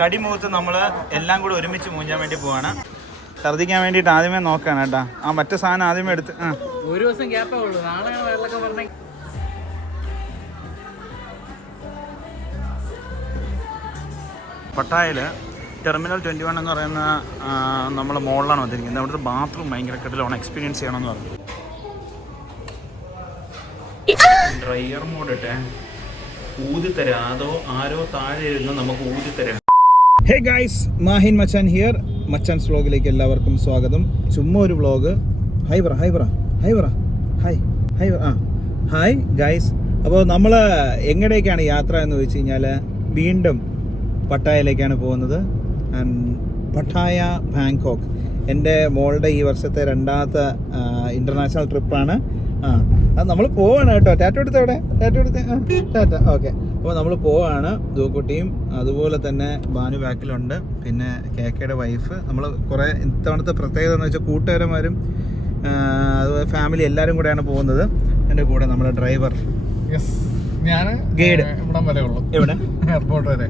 കടിമുഖത്ത് നമ്മൾ എല്ലാം കൂടെ ഒരുമിച്ച് മൂഞ്ചാൻ വേണ്ടി പോവാണ്. ഛർദ്ദിക്കാൻ വേണ്ടിയിട്ട് ആദ്യമേ നോക്കാണ് കേട്ടാ. ആ മറ്റേ സാധനം ആദ്യമേ എടുത്ത് ഒരു ദിവസം ഗ്യാപ്പേ ഉള്ളൂ. നാളെയാണ് വയറിളക്കം പറഞ്ഞ. പട്ടായയില് ടെർമിനൽ 21 എന്ന് പറയുന്ന നമ്മൾ മോളിലാണ് വന്നിരിക്കുന്നത്. അവിടെ ഒരു ബാത്റൂം ഭയങ്കര കിടലാണ്, എക്സ്പീരിയൻസ് ചെയ്യണമെന്ന് പറഞ്ഞു. ഡ്രയർ മോഡ് ഇട്ടെ ഊതിത്തരാം, അതോ ആരോ താഴെ ഇരുന്ന് നമുക്ക് ഊതിത്തരാം. Hey guys, Mahin Machan here. മച്ചാൻസ് വ്ളോഗിലേക്ക് എല്ലാവർക്കും സ്വാഗതം. ചുമ്മാ ഒരു വ്ളോഗ്. Hi guys. അപ്പോൾ നമ്മൾ എങ്ങടേക്കാണ് യാത്ര എന്ന് ചോദിച്ചു കഴിഞ്ഞാൽ വീണ്ടും പട്ടായയിലേക്കാണ് പോകുന്നത്. പട്ടായ ബാങ്കോക്ക് എൻ്റെ മോളുടെ ഈ വർഷത്തെ രണ്ടാമത്തെ ഇൻ്റർനാഷണൽ ട്രിപ്പാണ്. അത് നമ്മൾ പോവാണ് കേട്ടോ. ടാറ്റോ എടുത്ത് എവിടെ? ടാറ്റ. ഓക്കെ, അപ്പോൾ നമ്മൾ പോവാണ്. ദൂക്കുട്ടിയും അതുപോലെ തന്നെ ബാനു ബാക്കിലുണ്ട്, പിന്നെ കേക്കയുടെ വൈഫ്. നമ്മൾ കുറേ ഇത്തവണത്തെ പ്രത്യേകത എന്ന് വെച്ചാൽ കൂട്ടുകാരന്മാരും അതുപോലെ ഫാമിലി എല്ലാവരും കൂടെയാണ് പോകുന്നത്. എൻ്റെ കൂടെ നമ്മുടെ ഡ്രൈവർ, ഞാൻ ഗൈഡ്. എവിടെ? എയർപോർട്ട് വരെ.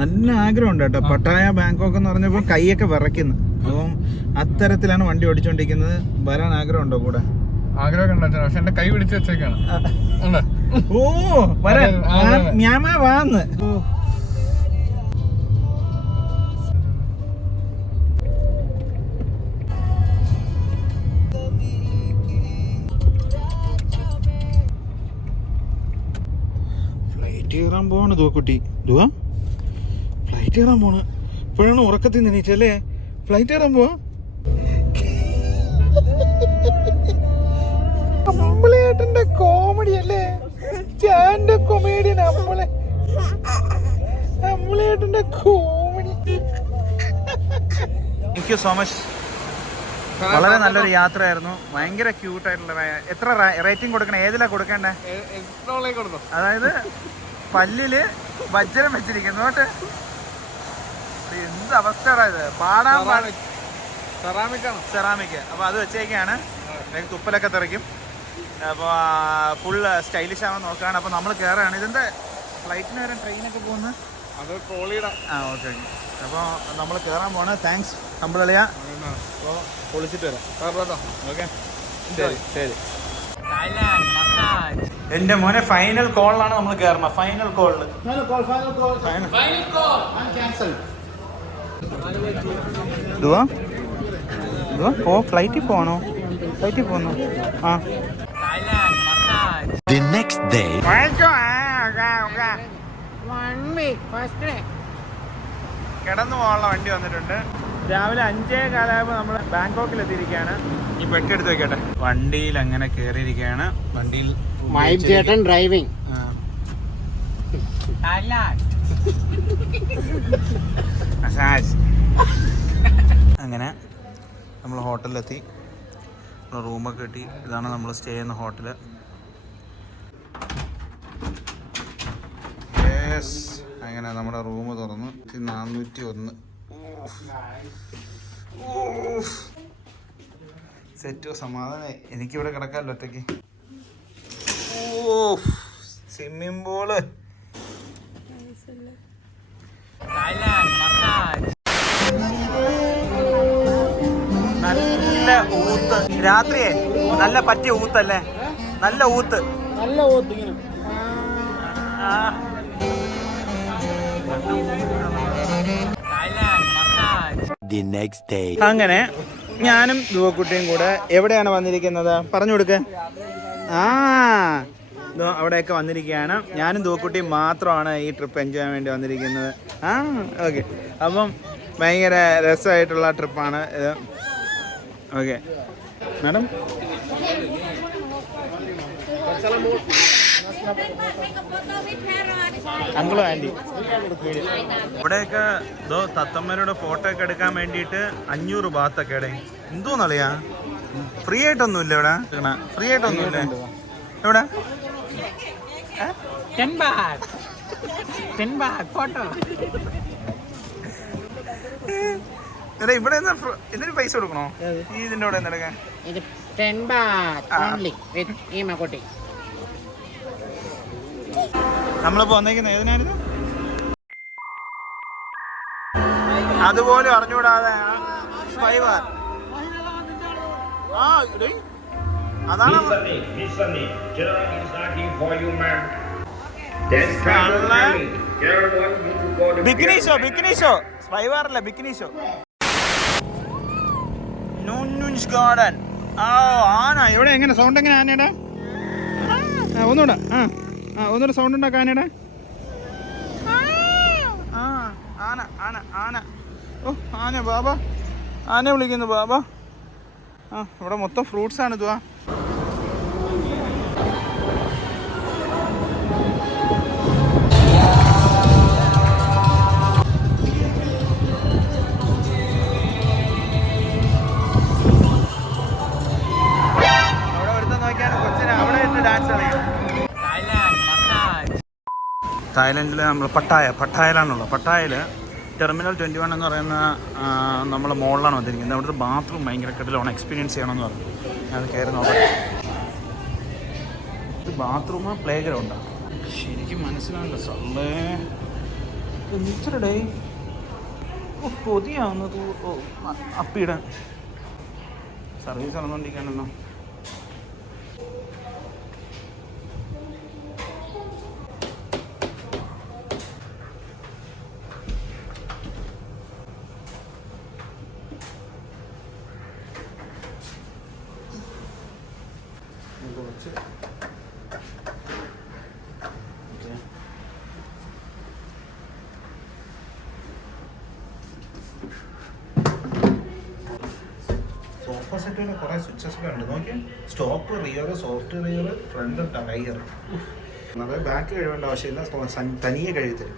നല്ല ആഗ്രഹമുണ്ട് കേട്ടോ. പട്ടായ ബാങ്കോക്ക് എന്ന് പറഞ്ഞപ്പോൾ കൈയൊക്കെ വിറയ്ക്കുന്നു. അപ്പം അത്തരത്തിലാണ് വണ്ടി ഓടിച്ചോണ്ടിരിക്കുന്നത്. വരാൻ ആഗ്രഹമുണ്ടോ കൂടെ? ആഗ്രഹമൊക്കെ ഉണ്ടായിരുന്നു, പക്ഷെ എന്റെ കൈ പിടിച്ച് വെച്ചേക്കാണ്. ഓ വരാൻ വാന്ന്. ഫ്ലൈറ്റ് കയറാൻ പോവാണ് ദൂക്കുട്ടി. ദുവാ ഫ്ലൈറ്റ് കയറാൻ പോണ്. ഇപ്പോഴാണ് ഉറക്കത്തിൽ നിന്നീച്ചല്ലേ? ഫ്ലൈറ്റ് കയറാൻ പോവാ. അമ്പളേട്ടന്റെ കോമഡി അല്ലേ? സ്റ്റാൻഡപ്പ് കൊമേഡിയൻ അമ്പളേട്ടന്റെ comedy. Thank you so much. വളരെ നല്ലൊരു യാത്രയായിരുന്നു. ഭയങ്കര ക്യൂട്ടായിട്ടുള്ള. എത്ര റേറ്റിംഗ് കൊടുക്കണം? ഏതിലാ കൊടുക്കണ്ടേ? അതായത് പല്ലില് വജ്രം വെച്ചിരിക്കുന്നു കേട്ടെ. എന്ത് അവസ്ഥയാണ് ഇത്? പാടാൻ സെറാമിക്. അപ്പോൾ അത് വെച്ചേക്കാണ്. തുപ്പലൊക്കെ തെറിക്കും. അപ്പോൾ ഫുൾ സ്റ്റൈലിഷ് ആവാൻ നോക്കുകയാണ്. അപ്പോൾ നമ്മൾ കയറുകയാണ്. ഇതെന്താ ഫ്ലൈറ്റിന് വരാൻ ട്രെയിനൊക്കെ പോകുന്നത്? അത് ട്രോളിയുടെ. ഓക്കെ. അപ്പോൾ നമ്മൾ കയറാൻ പോകണം. താങ്ക്സ് അമ്പളിയ. അപ്പോൾ പൊളിച്ചിട്ട് വരാം. ഓക്കെ, ശരി. എൻ്റെ മോനെ ഫൈനൽ കോളിലാണ് നമ്മൾ കയറണം. ഫൈനൽ കോളിൽ ഫ്ലൈറ്റിൽ പോകണോ? ഫ്ലൈറ്റിൽ പോകുന്നു. കിടന്നു പോകാനുള്ള വണ്ടി വന്നിട്ടുണ്ട്. രാവിലെ 5:15 നമ്മൾ ബാങ്കോക്കിൽ എത്തിയിരിക്കുകയാണ്. ഈ പെട്ടെടുത്ത് വെക്കട്ടെ. വണ്ടിയിൽ അങ്ങനെ കയറിയിരിക്കുകയാണ്. വണ്ടിയിൽ ചേട്ടൻ ഡ്രൈവിംഗ്. അങ്ങനെ നമ്മൾ ഹോട്ടലിലെത്തി. റൂമൊക്കെ കിട്ടി. ഇതാണ് നമ്മൾ സ്റ്റേ ചെയ്യുന്ന ഹോട്ടല്. അങ്ങനെ നമ്മുടെ റൂം തുറന്നു. 401 സെറ്റോ. സമാധാനം. എനിക്കിവിടെ കിടക്കാമല്ലോ ഒറ്റയ്ക്ക്. Swimming pool. നല്ല ഊത്ത്. രാത്രിയെ നല്ല പറ്റിയ ഊത്തല്ലേ? നല്ല ഊത്ത്. അങ്ങനെ ഞാനും ദുവക്കുട്ടിയും കൂടെ എവിടെയാണ് വന്നിരിക്കുന്നത്? പറഞ്ഞു കൊടുക്ക. അവിടെയൊക്കെ വന്നിരിക്കുകയാണ്. ഞാനും ദുവക്കുട്ടിയും മാത്രമാണ് ഈ ട്രിപ്പ് എൻജോയ് ചെയ്യാൻ വേണ്ടി വന്നിരിക്കുന്നത്. ഓക്കെ. അപ്പം ഭയങ്കര രസമായിട്ടുള്ള ട്രിപ്പാണ് ഇത്. Okay madam. അങ്കിളും ആൻറ്റി ഇവിടെയൊക്കെ തത്തമ്മരുടെ ഫോട്ടോ ഒക്കെ എടുക്കാൻ വേണ്ടിയിട്ട് 500 ബാത്തൊക്കെ ഇടേ. എന്തോന്നളിയാ? ഫ്രീ ആയിട്ടൊന്നുമില്ല ഇവിടെ. ഫ്രീ ആയിട്ടൊന്നുമില്ല ഇവിടെ. 10 baht ഫോട്ടോ. ഇവിടെ ഇതിന് പൈസ കൊടുക്കണോ? ഇതിന്റെ കൂടെ എന്തെടുക്കാൻ? 10 baht only with Imakoti. നമ്മളിപ്പോൾ വന്നേക്കുന്നത് ഏതിനായിരുന്നു? അതുപോലെ അറിഞ്ഞുകൂടാതെ സ്പൈവർ ആ അതാണ് ബിക്കിനീഷോ ബിക്കിനീഷോ സ്പൈവറല്ല ബിക്കിനീഷോ ഗാർഡൻ. ആ ആന ഇവിടെ എങ്ങനെ സൗണ്ട് എങ്ങനെ ആനയുടെ ഒന്നുകൂടെ ഒന്നുകൂടെ സൗണ്ട് ഉണ്ടാക്കാം ആനയുടെ. ആ ആന ആന ആന ഓ ആന ബാബ ആന വിളിക്കുന്നു ബാബ. ആ ഇവിടെ മൊത്തം ഫ്രൂട്ട്സ് ആണ് ഇതുവാ. തായ്ലൻഡിൽ നമ്മൾ പട്ടായയിലാണുള്ളത്. പട്ടായയിൽ ടെർമിനൽ 21 എന്ന് പറയുന്ന നമ്മൾ മോളിലാണ് വന്നിരിക്കുന്നത്. അവിടെ ഒരു ബാത്റൂം ഭയങ്കര കിടലാണ്, എക്സ്പീരിയൻസ് ചെയ്യണമെന്ന് പറഞ്ഞു. ഞാൻ കയറി നോക്കട്ടെ. ഇത് ബാത്റൂമാ പ്ലേ ഗ്രൗണ്ടാണ് ശരിക്കും മനസ്സിലാവില്ല. സള്ളേ ടീച്ചറുടെ കൊതിയാവുന്നത് അപ്പിയിടാൻ സർവീസ് നടന്നുകൊണ്ടിരിക്കുകയാണല്ലോ. സോഫ സെറ്റിന് കുറേ സ്വിച്ചസ് ഒക്കെ ഉണ്ട്. നോക്കി stop rear, soft rear, front tyre. അത് ബാക്ക് കഴിവേണ്ട ആവശ്യമില്ല, തനിയെ കഴുകി തരും.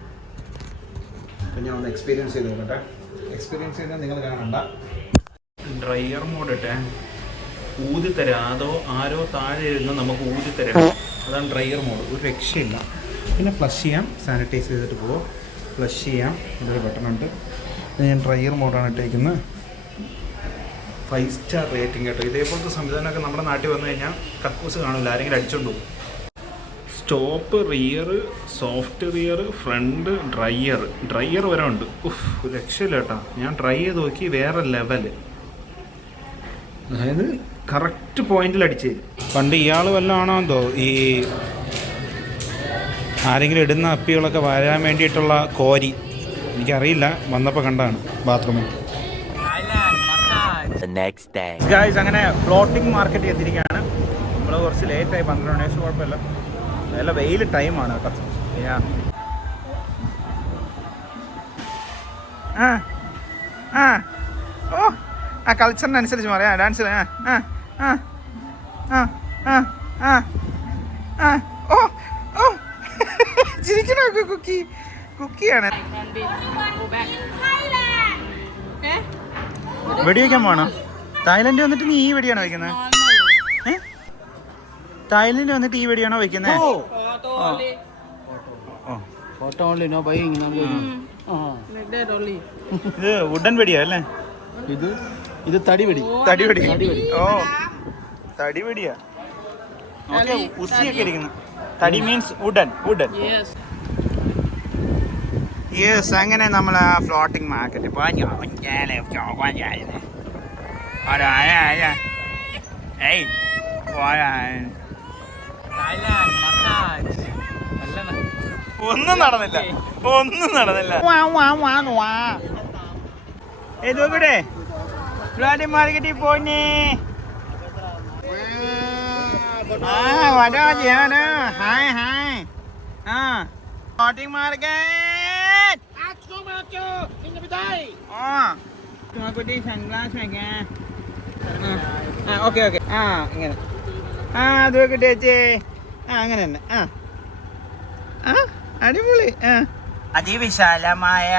അപ്പം ഞാൻ ഒന്ന് എക്സ്പീരിയൻസ് ചെയ്ത് നോക്കട്ടെ. എക്സ്പീരിയൻസ് ചെയ്താൽ നിങ്ങൾ കാണണ്ട. ഡ്രയർ മോഡ് ഇട്ടേ ഊതിത്തരാം. അതോ ആരോ താഴെ ഇരുന്ന് നമുക്ക് ഊതിത്തരാം. അതാണ് ഡ്രയർ മോഡ്. ഒരു രക്ഷയില്ല. പിന്നെ ഫ്ലഷ് ചെയ്യാം, സാനിറ്റൈസ് ചെയ്തിട്ട് പോകും. ഫ്ലഷ് ചെയ്യാം, ഇതൊരു ബട്ടണുണ്ട്. ഞാൻ ഡ്രയർ മോഡാണ് ഇട്ടേക്കുന്നത്. 5 സ്റ്റാർ റേറ്റിംഗ് കേട്ടോ. ഇതേപോലത്തെ സംവിധാനമൊക്കെ നമ്മുടെ നാട്ടിൽ വന്നു കഴിഞ്ഞാൽ കക്കൂസ് കാണില്ല, ആരെങ്കിലും അടിച്ചോണ്ട് പോകും. Stop rear, soft rear, front, dryer വരെ ഉണ്ട്. ഒരു രക്ഷയില്ല കേട്ടോ. ഞാൻ ട്രൈ ചെയ്ത് നോക്കി, വേറെ ലെവല്. അതായത് കറക്റ്റ് പോയിന്റിൽ അടിച്ച് തരും. പണ്ട് ഇയാൾ വല്ലതും ആണോ എന്തോ ഈ ആരെങ്കിലും ഇടുന്ന അപ്പികളൊക്കെ വരാൻ വേണ്ടിയിട്ടുള്ള കോരി. എനിക്കറിയില്ല, വന്നപ്പോൾ കണ്ടാണ് ബാത്റൂമിൽ. ഗായ്സ് അങ്ങനെ ഫ്ലോട്ടിംഗ് മാർക്കറ്റ് എത്തിയിരിക്കുകയാണ്. നമ്മൾ കുറച്ച് ലേറ്റായി, 12 മണി. കുഴപ്പമില്ല, നല്ല വെയിൽ ടൈമാണ് കേട്ടോ. ഓ ആ കൾച്ചറിനനുസരിച്ച് പറയാം ഡാൻസിൽ. ഓ ഓ ചിരിക്കണോ? കുക്കിയാണ്. വെടി വയ്ക്കാൻ പോകണം. തായ്ലൻഡ് വന്നിട്ട് നീ ഈ വെടിയാണോ വയ്ക്കുന്നത്? തായ്ലൻഡ് വന്നിട്ട് ഈ വെടിയാണോ വയ്ക്കുന്നത്? ഇത് വുഡൻ വെടിയാ അല്ലേ? ഇത് തടിവെടി. ഓ തടിവെടിയാ. ഓക്കെ, ഉസിയൊക്കെ ഇരിക്കുന്നു. തടി മീൻസ് വുഡൻ. യെസ്, അങ്ങനെ നമ്മൾ ആ ഫ്ലോട്ടിംഗ് മാർക്കറ്റ് ഒന്നും നടന്നില്ല. ഏതോടെ ഫ്ലോട്ടിംഗ് മാർക്കറ്റിൽ പോഞ്ഞേ. Hi floating market. നോക്കുട്ടി സൺഗ്ലാസ് വെക്കാം. ഓക്കെ ഇങ്ങനെ അത് വെക്കട്ടെ ചേച്ചി. അങ്ങനെ തന്നെ. അടിപൊളി. അതിവിശാലമായ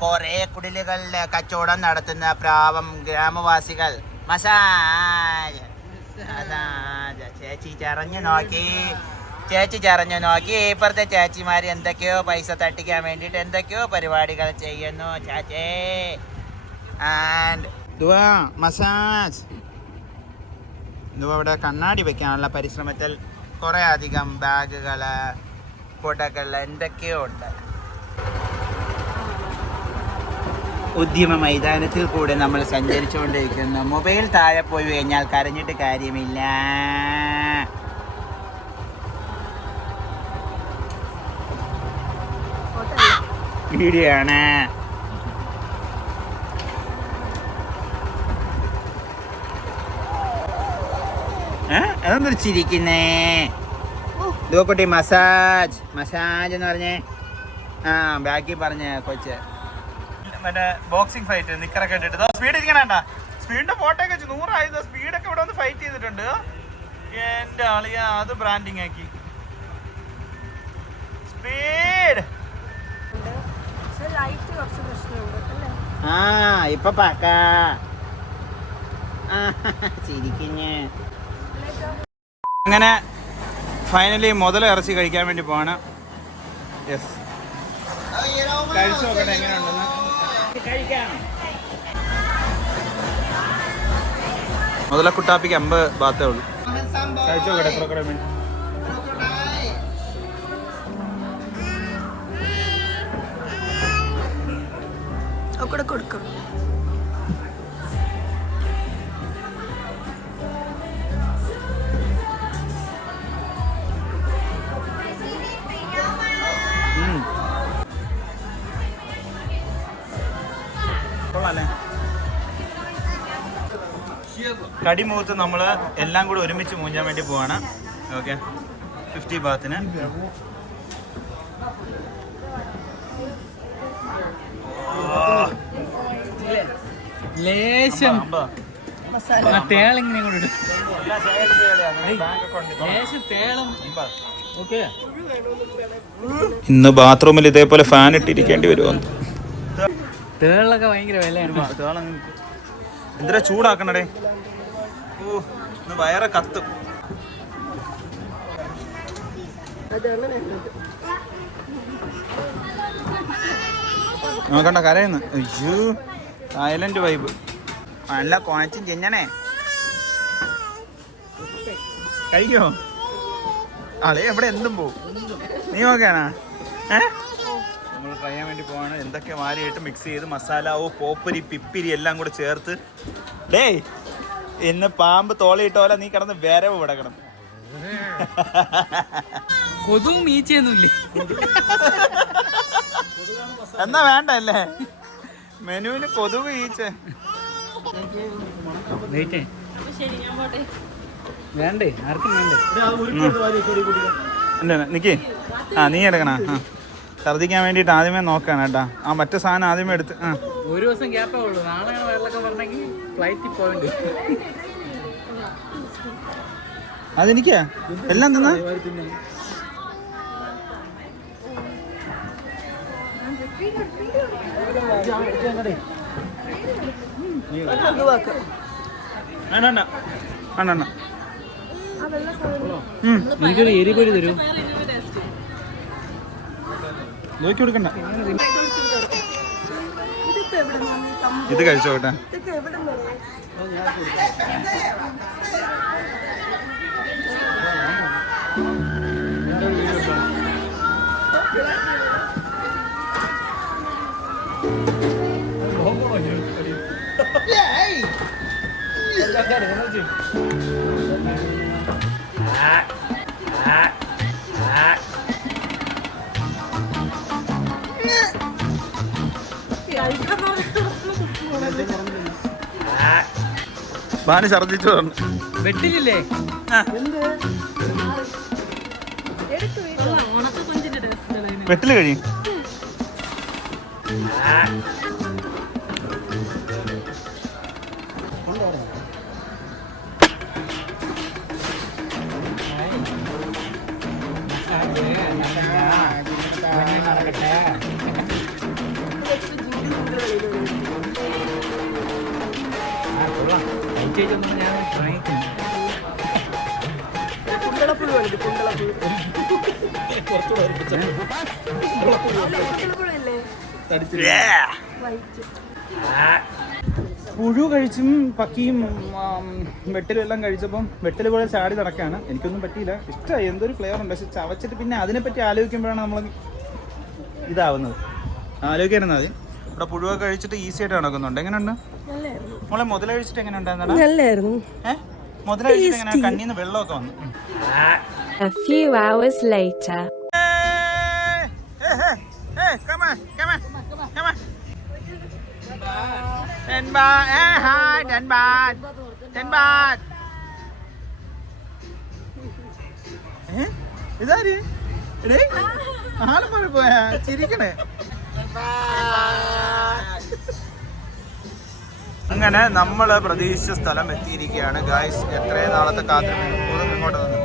കുറെ കുടിലുകളിൽ കച്ചവടം നടത്തുന്ന പ്രാവം ഗ്രാമവാസികൾ. മസാജ് ചേച്ചി ചറഞ്ഞു നോക്കി. ഇപ്പുറത്തെ ചേച്ചിമാര് എന്തൊക്കെയോ പൈസ തട്ടിക്കാൻ വേണ്ടിയിട്ട് എന്തൊക്കെയോ പരിപാടികൾ ചെയ്യുന്നു. ചാച്ചേ ആൻഡ് മസാജ്. ഇവിടെ കണ്ണാടി വെക്കാനുള്ള പരിശ്രമത്തിൽ കുറേ അധികം ബാഗുകൾ, കുടകൾ എന്തൊക്കെയോ ഉണ്ട്. ഉദ്യമ മൈതാനത്തിൽ കൂടെ നമ്മൾ സഞ്ചരിച്ചുകൊണ്ടിരിക്കുന്നു. മൊബൈൽ താഴെ പോയി കഴിഞ്ഞാൽ കരഞ്ഞിട്ട് കാര്യമില്ല. വീഡിയോ ആണ്. അതൊന്നും ചിരിക്കുന്നേ. ദോക്കുട്ടി മസാജ് മസാജ് എന്ന് പറഞ്ഞേ. ആ ബാക്കി പറഞ്ഞ കൊച്ച് മറ്റേ ബോക്സിംഗ് ഫൈറ്റ് നിക്കറൊക്കെ ഇട്ടിട്ട് സ്പീഡ് ഇരിക്കണേണ്ട. സ്പീഡിന്റെ ഫോട്ടോ ഒക്കെ വെച്ച് 100 ആയത്. സ്പീഡൊക്കെ ഇവിടെ വന്ന് ഫൈറ്റ് ചെയ്തിട്ടുണ്ട്. എന്റെ ആളിയ അത് ബ്രാൻഡിങ് ആക്കി. സ്പീഡ് ആ ഇപ്പൊ പാക്കാ ചിരിക്കുന്നേ. അങ്ങനെ ഫൈനലി മുതൽ ഇറച്ചി കഴിക്കാൻ വേണ്ടി പോവാണ്. യെസ്, കഴിച്ചു നോക്കട്ടെ എങ്ങനെയുണ്ടെന്ന്. മുതല കുട്ടാപ്പിക്ക് 50 ബാത്തേ ഉള്ളൂ. കഴിച്ചു നോക്കട്ടെ എത്ര മീൻ. കൊടുക്കും. കടിമുഖത്ത് നമ്മൾ എല്ലാം കൂടെ ഒരുമിച്ച് മൂഞ്ഞാൻ വേണ്ടി പോവാണ്. ഓക്കെ, 50 ബാത്തിന്. ലേശം തേളിങ്ങനെ കൊണ്ട് തേളം. ഓക്കെ, ഇന്ന് ബാത്റൂമിൽ ഇതേപോലെ ഫാൻ ഇട്ടിരിക്കേണ്ടി വരുമോ? തേളിലൊക്കെ ഭയങ്കര വിലയാണ്. എന്തിനാ ചൂടാക്കണടേ? ഓ, ഇന്ന് വയറെ കത്തും. നോക്കണ്ട കരയുന്നു. അയ്യോ, തായ്ലൻഡ് വൈബ്. നല്ല കുഴച്ചും ചെഞ്ഞണേ. കഴിക്കോ? ആളെ എവിടെ എന്തും പോവും. നീ ഓക്കെയാണോ? നമ്മൾ ട്രൈ ചെയ്യാൻ വേണ്ടി പോവാണ്. എന്തൊക്കെ വാരിയിട്ട് മിക്സ് ചെയ്ത് മസാല, പോപ്പരി, പിപ്പിരി എല്ലാം കൂടെ ചേർത്ത്. ഡേയ്, ഇന്ന് പാമ്പ് തോളിയിട്ട പോലെ നീ കിടന്ന് വരവ് ഇവിടെ കിടന്ന്. കൊതുവും മീച്ചയൊന്നുമില്ലേ? എന്നാ വേണ്ട അല്ലേ മെനുവിന് കൊതുക് ഈച്ച. വേണ്ടേ, ആർക്കും വേണ്ടേ. നിക്ക്. നീ എടുക്കണ. ഛർദിക്കാൻ വേണ്ടിയിട്ട് ആദ്യമേ നോക്കാണ് കേട്ടാ. ആ മറ്റേ സാധനം ആദ്യമേ എടുത്ത്. ഒരു ദിവസം ഗ്യാപ്പേ ഉള്ളൂ. നാളെയാണ് വയറിളക്കം പറഞ്ഞെങ്കിൽ ഫ്ലൈറ്റിൽ പോയിണ്ട്. അതെനിക്കാ എല്ലാം തിന്നാ. എനിക്കൊരു എരിപൊരി തരൂ. നോക്കി കൊടുക്കണ്ട. ഇത് കഴിച്ചോട്ടെ. ബാന് ഛർദിച്ചു പറഞ്ഞു. വെട്ടിലില്ലേ? വെട്ടില് കഴിയും. പുഴു കഴിച്ചും പക്കിയും വെട്ടിലും എല്ലാം കഴിച്ചപ്പം വെട്ടിൽ പോലെ ചാടി നടക്കാണ്. എനിക്കൊന്നും പറ്റിയില്ല. ഇഷ്ടമായി, എന്തൊരു ഫ്ലേവർ ഉണ്ട്. പക്ഷെ ചവച്ചിട്ട് പിന്നെ അതിനെപ്പറ്റി ആലോചിക്കുമ്പോഴാണ് നമ്മൾ ഇതാവുന്നത്. ആലോചിക്കാനെന്നാൽ മതി. ഇവിടെ പുഴുവൊക്കെ കഴിച്ചിട്ട് ഈസി ആയിട്ട് നടക്കുന്നുണ്ട്. എങ്ങനെയുണ്ട് മോളെ? മുതല കഴിച്ചിട്ട് എങ്ങനെ ഉണ്ടായിരുന്നടാ? നല്ലായിരുന്നു. മുതല കഴിച്ചിട്ട് എങ്ങനെ കണ്ണീന്ന് വെള്ളമൊക്കെ വന്നു. A few hours later. Come on. 10 baht. Hi, 10 baht. 10 baht. ഇതാര്? എടേ, ആള് മാറി പോയാ ചിരിക്കണേ. അങ്ങനെ നമ്മള് പ്രതീക്ഷിച്ച സ്ഥലം എത്തിയിരിക്കുകയാണ് ഗായ്സ്. എത്രയും നാളത്തെ കാത്തിരിപ്പ് ഇങ്ങോട്ട് വന്നു.